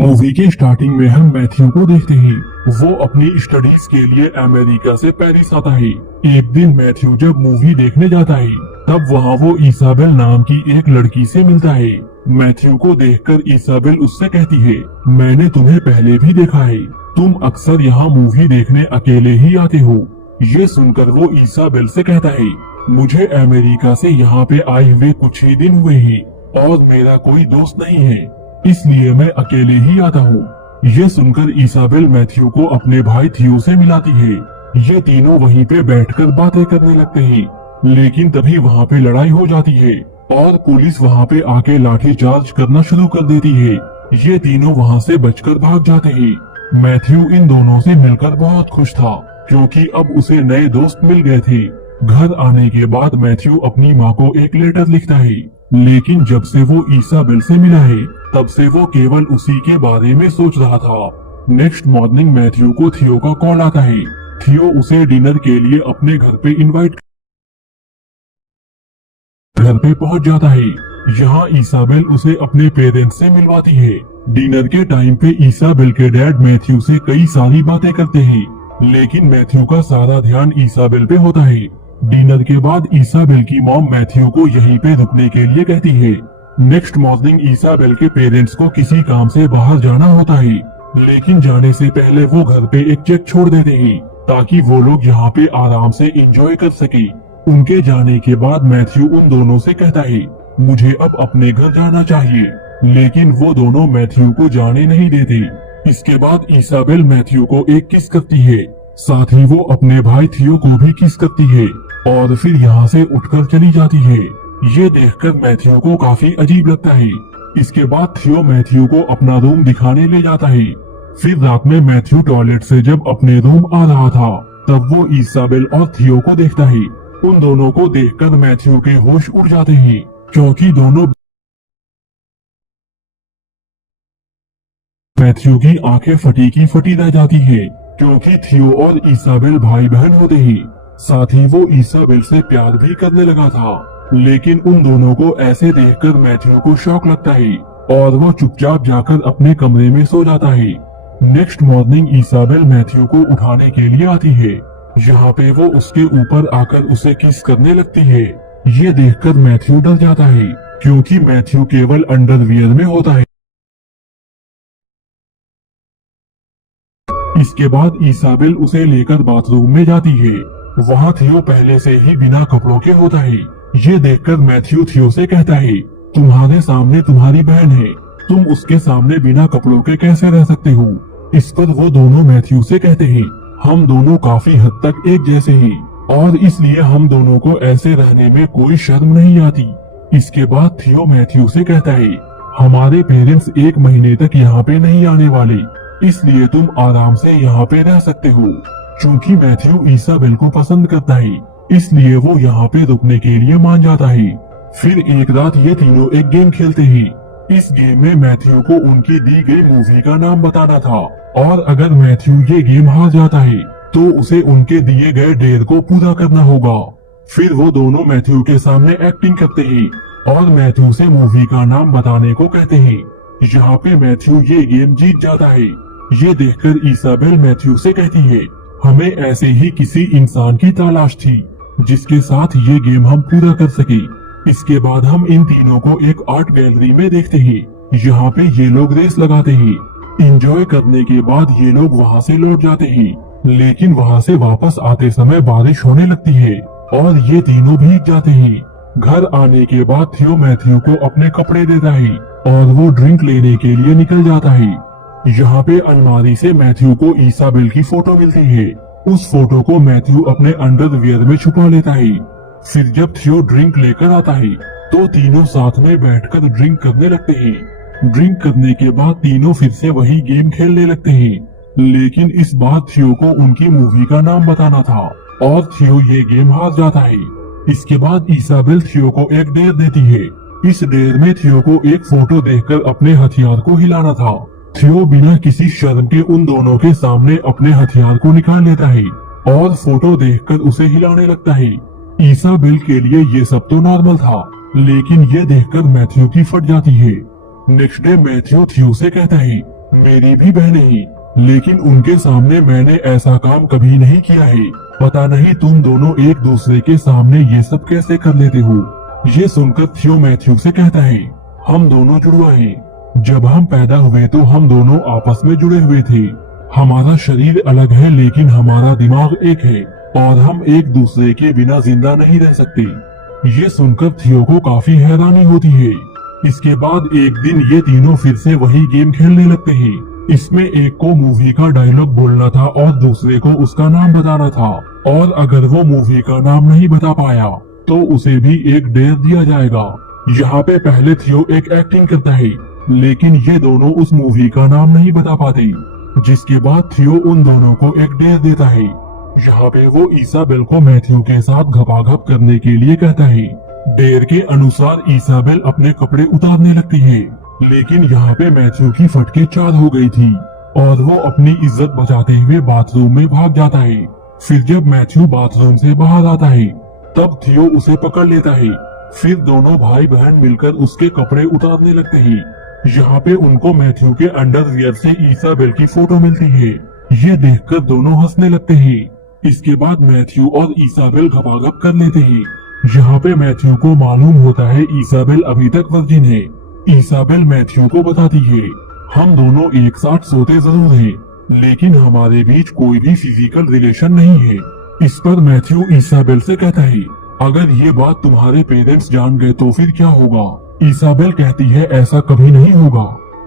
Movie के starting में हम मैथ्यू को देखते हैं। वो अपनी स्टडीज के लिए अमेरिका से पेरिस आता है। एक दिन मैथ्यू जब मूवी देखने जाता है तब वहाँ वो इसाबेल नाम की एक लड़की से मिलता है। मैथ्यू को देखकर इसाबेल उससे कहती है, मैंने तुम्हें पहले भी देखा है, तुम अक्सर यहाँ मूवी देखने अकेले ही आते हो। ये सुनकर वो इसाबेल से कहता है, मुझे अमेरिका से यहाँ पे आए हुए कुछ ही दिन हुए हैं और मेरा कोई दोस्त नहीं है, इसलिए मैं अकेले ही आता हूँ। ये सुनकर इसाबेल मैथ्यू को अपने भाई थियो से मिलाती है। ये तीनों वहीं पे बैठकर बातें करने लगते हैं, लेकिन तभी वहाँ पे लड़ाई हो जाती है और पुलिस वहाँ पे आके लाठीचार्ज करना शुरू कर देती है। ये तीनों वहाँ से बचकर भाग जाते हैं। मैथ्यू इन दोनों से मिलकर बहुत खुश था क्योंकि अब उसे नए दोस्त मिल गए थे। घर आने के बाद मैथ्यू अपनी माँ को एक लेटर लिखता है, लेकिन जब से वो इसाबेल से मिला है तब से वो केवल उसी के बारे में सोच रहा था। नेक्स्ट मॉर्निंग मैथ्यू को थियो का कॉल आता है। थियो उसे डिनर के लिए अपने घर पे पहुंच जाता है। यहाँ इसाबेल उसे अपने पेरेंट्स से मिलवाती है। डिनर के टाइम पे इसाबेल के डैड मैथ्यू से कई सारी बातें करते हैं, लेकिन मैथ्यू का सारा ध्यान इसाबेल पे होता है। डिनर के बाद इसाबेल की मॉम मैथ्यू को यहीं पे रुकने के लिए कहती है। नेक्स्ट मॉर्निंग इसाबेल के पेरेंट्स को किसी काम से बाहर जाना होता है, लेकिन जाने से पहले वो घर पे एक चेक छोड़ देते हैं ताकि वो लोग यहाँ पे आराम से एंजॉय कर सके। उनके जाने के बाद मैथ्यू उन दोनों से कहता है, मुझे अब अपने घर जाना चाहिए, लेकिन वो दोनों मैथ्यू को जाने नहीं देते। इसके बाद इसाबेल मैथ्यू को एक किस करती है, साथ ही वो अपने भाई थियो को भी किस करती है और फिर यहाँ से उठकर चली जाती है। ये देखकर मैथ्यू को काफी अजीब लगता है। इसके बाद थियो मैथ्यू को अपना रूम दिखाने ले जाता है। फिर रात में मैथ्यू टॉयलेट से जब अपने रूम आ रहा था तब वो इसाबेल और थियो को देखता है। उन दोनों को देखकर मैथ्यू के होश उड़ जाते हैं क्योंकि दोनों मैथ्यू की आंखें फटी की फटी रह जाती है क्योंकि थियो और इसाबेल भाई बहन होते हैं। साथ ही वो इसाबेल से प्यार भी करने लगा था, लेकिन उन दोनों को ऐसे देखकर मैथ्यू को शॉक लगता है और वो चुपचाप जाकर अपने कमरे में सो जाता है। नेक्स्ट मॉर्निंग इसाबेल मैथ्यू को उठाने के लिए आती है। यहाँ पे वो उसके ऊपर आकर उसे किस करने लगती है। ये देखकर मैथ्यू डर जाता है क्योंकि मैथ्यू केवल अंडरवियर में होता है। इसके बाद इसाबेल उसे लेकर बाथरूम में जाती है। वहाँ थियो पहले से ही बिना कपड़ों के होता है। ये देखकर मैथ्यू थियो से कहता है, तुम्हारे सामने तुम्हारी बहन है, तुम उसके सामने बिना कपड़ों के कैसे रह सकते हो। इस पर वो दोनों मैथ्यू से कहते हैं, हम दोनों काफी हद तक एक जैसे हैं और इसलिए हम दोनों को ऐसे रहने में कोई शर्म नहीं आती। इसके बाद थियो मैथ्यू से कहता है, हमारे पेरेंट्स 1 महीने तक यहाँ पे नहीं आने वाले, इसलिए तुम आराम से यहाँ पे रह सकते हो। चूँकि मैथ्यू इसाबेल को पसंद करता है, इसलिए वो यहाँ पे रुकने के लिए मान जाता है। फिर एक रात ये तीनों एक गेम खेलते हैं। इस गेम में मैथ्यू को उनकी दी गई मूवी का नाम बताना था और अगर मैथ्यू ये गेम हार जाता है तो उसे उनके दिए गए डेयर को पूरा करना होगा। फिर वो दोनों मैथ्यू के सामने एक्टिंग करते हैं और मैथ्यू से मूवी का नाम बताने को कहते हैं। यहाँ पे मैथ्यू ये गेम जीत जाता है। ये देखकर इसाबेल मैथ्यू से कहती है, हमें ऐसे ही किसी इंसान की तलाश थी जिसके साथ ये गेम हम पूरा कर सके। इसके बाद हम इन तीनों को एक आर्ट गैलरी में देखते हैं। यहाँ पे ये लोग रेस लगाते हैं। एंजॉय करने के बाद ये लोग वहाँ से लौट जाते हैं, लेकिन वहाँ से वापस आते समय बारिश होने लगती है और ये तीनों भीग जाते हैं। घर आने के बाद थियो मैथ्यू को अपने कपड़े देता है और वो ड्रिंक लेने के लिए निकल जाता है। यहाँ पे अलमारी से मैथ्यू को इसाबेल की फोटो मिलती है। उस फोटो को मैथ्यू अपने अंडरवियर में छुपा लेता है। फिर जब थियो ड्रिंक लेकर आता है तो तीनों साथ में बैठकर ड्रिंक करने लगते हैं। ड्रिंक करने के बाद तीनों फिर से वही गेम खेलने लगते हैं, लेकिन इस बार थियो को उनकी मूवी का नाम बताना था और थियो ये गेम हार जाता है। इसके बाद इसाबेल थियो को एक डेयर देती है। इस डेयर में थियो को एक फोटो देखकर अपने हथियार को हिलाना था। थियो बिना किसी शर्म के उन दोनों के सामने अपने हथियार को निकाल लेता है और फोटो देखकर उसे हिलाने लगता है। इसाबेल के लिए ये सब तो नॉर्मल था, लेकिन ये देखकर मैथ्यू की फट जाती है। नेक्स्ट डे मैथ्यू थियो से कहता है, मेरी भी बहनें हैं, लेकिन उनके सामने मैंने ऐसा काम कभी नहीं किया है। पता नहीं तुम दोनों एक दूसरे के सामने ये सब कैसे कर लेते हो। ये सुनकर थियो मैथ्यू से कहता है, हम दोनों जुड़वा हैं। जब हम पैदा हुए तो हम दोनों आपस में जुड़े हुए थे। हमारा शरीर अलग है लेकिन हमारा दिमाग एक है और हम एक दूसरे के बिना जिंदा नहीं रह सकते। ये सुनकर थियो को काफी हैरानी होती है। इसके बाद एक दिन ये तीनों फिर से वही गेम खेलने लगते हैं। इसमें एक को मूवी का डायलॉग बोलना था और दूसरे को उसका नाम बताना था, और अगर वो मूवी का नाम नहीं बता पाया तो उसे भी एक डेयर दिया जाएगा। यहाँ पे पहले थियो एक एक्टिंग करता है, लेकिन ये दोनों उस मूवी का नाम नहीं बता पाते। जिसके बाद थियो उन दोनों को एक डेयर देता है। यहाँ पे वो इसाबेल को मैथ्यू के साथ घपाघप करने के लिए कहता है। डेयर के अनुसार इसाबेल अपने कपड़े उतारने लगती है, लेकिन यहाँ पे मैथ्यू की फटके 4 हो गई थी और वो अपनी इज्जत बचाते हुए बाथरूम में भाग जाता है। फिर जब मैथ्यू बाथरूम से बाहर आता है तब थियो उसे पकड़ लेता है। फिर दोनों भाई बहन मिलकर उसके कपड़े उतारने लगते हैं। यहाँ पे उनको मैथ्यू के अंडरवियर से इसाबेल की फोटो मिलती है। ये देखकर दोनों हंसने लगते हैं। इसके बाद मैथ्यू और इसाबेल घपाघप कर लेते हैं। यहाँ पे मैथ्यू को मालूम होता है इसाबेल अभी तक वर्जिन है। इसाबेल मैथ्यू को बताती है, हम दोनों एक साथ सोते जरूर हैं, लेकिन हमारे बीच कोई भी फिजिकल रिलेशन नहीं है। इस पर मैथ्यू इसाबेल से कहता है, अगर ये बात तुम्हारे पेरेंट्स जान गए तो फिर क्या होगा। इसाबेल कहती है, ऐसा कभी नहीं होगा,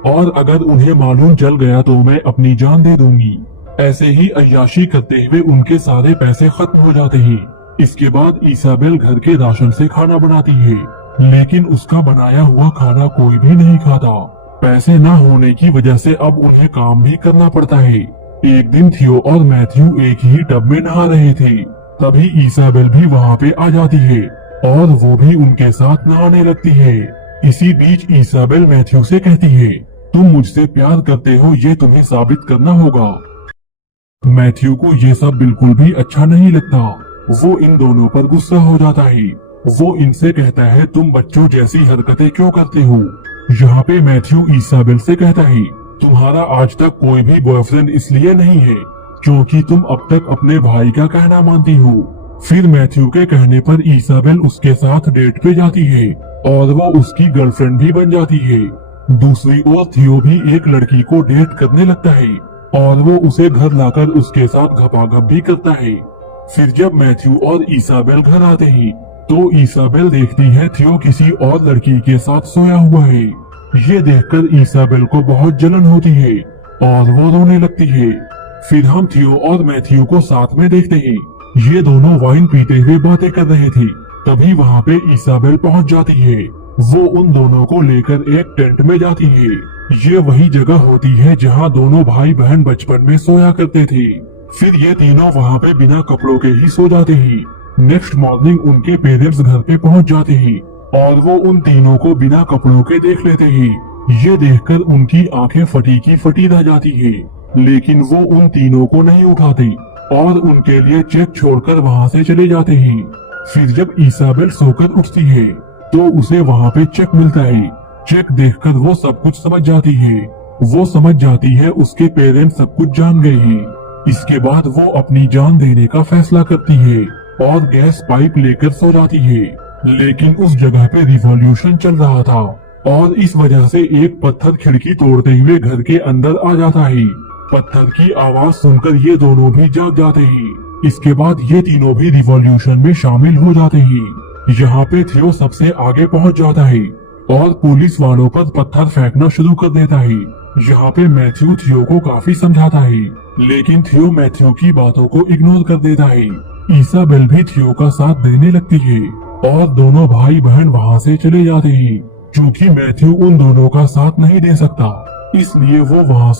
और अगर उन्हें मालूम चल गया तो मैं अपनी जान दे दूंगी। ऐसे ही अय्याशी करते हुए उनके सारे पैसे खत्म हो जाते हैं। इसके बाद इसाबेल घर के राशन से खाना बनाती है, लेकिन उसका बनाया हुआ खाना कोई भी नहीं खाता। पैसे न होने की वजह से अब उन्हें काम भी करना पड़ता है। एक दिन थियो और मैथ्यू एक ही टब में नहा रहे थे, तभी इसाबेल भी वहाँ पे आ जाती है और वो भी उनके साथ नहाने लगती है। इसी बीच इसाबेल मैथ्यू से कहती है, तुम मुझसे प्यार करते हो ये तुम्हें साबित करना होगा। मैथ्यू को ये सब बिल्कुल भी अच्छा नहीं लगता। वो इन दोनों पर गुस्सा हो जाता है। वो इनसे कहता है, तुम बच्चों जैसी हरकतें क्यों करते हो। यहाँ पे मैथ्यू इसाबेल से कहता है, तुम्हारा आज तक कोई भी बॉयफ्रेंड इसलिए नहीं है क्योंकि तुम अब तक अपने भाई का कहना मानती हो। फिर मैथ्यू के कहने पर इसाबेल उसके साथ डेट पे जाती है और वो उसकी गर्लफ्रेंड भी बन जाती है। दूसरी ओर थियो भी एक लड़की को डेट करने लगता है और वो उसे घर लाकर उसके साथ घपाघप भी करता है। फिर जब मैथ्यू और इसाबेल घर आते हैं तो इसाबेल देखती है थियो किसी और लड़की के साथ सोया हुआ है। ये देखकर इसाबेल को बहुत जलन होती है और वो रोने लगती है। फिर हम थियो और मैथ्यू को साथ में देखते हैं। ये दोनों वाइन पीते हुए बातें कर रहे थे। तभी वहाँ पे इसाबेल पहुँच जाती है। वो उन दोनों को लेकर एक टेंट में जाती है। ये वही जगह होती है जहाँ दोनों भाई बहन बचपन में सोया करते थे। फिर ये तीनों वहाँ पे बिना कपड़ों के ही सो जाते हैं। नेक्स्ट मॉर्निंग उनके पेरेंट्स घर पे पहुँच जाते हैं और वो उन तीनों को बिना कपड़ों के देख लेते हैं। ये देखकर उनकी आंखें फटी की फटी रह जाती है, लेकिन वो उन तीनों को नहीं उठाते और उनके लिए चेक छोड़कर वहाँ से चले जाते हैं। फिर जब इसाबेल सोकर उठती है तो उसे वहाँ पे चेक मिलता है। चेक देखकर वो सब कुछ समझ जाती है। वो समझ जाती है उसके पेरेंट्स सब कुछ जान गए हैं। इसके बाद वो अपनी जान देने का फैसला करती है और गैस पाइप लेकर सो जाती है। लेकिन उस जगह पे रिवॉल्यूशन चल रहा था और इस वजह से एक पत्थर खिड़की तोड़ते हुए घर के अंदर आ जाता है। पत्थर की आवाज सुनकर ये दोनों भी जाग जाते हैं। इसके बाद ये तीनों भी रिवॉल्यूशन में शामिल हो जाते हैं। यहाँ पे थियो सबसे आगे पहुँच जाता है और पुलिस वालों पर पत्थर फेंकना शुरू कर देता है। यहाँ पे मैथ्यू थियो को काफी समझाता है, लेकिन थियो मैथ्यू की बातों को इग्नोर कर देता है। इसाबेल भी थियो का साथ देने लगती है और दोनों भाई बहन वहाँ से चले जाते हैं। क्योंकि मैथ्यू उन दोनों का साथ नहीं दे सकता, इसलिए वो वहाँ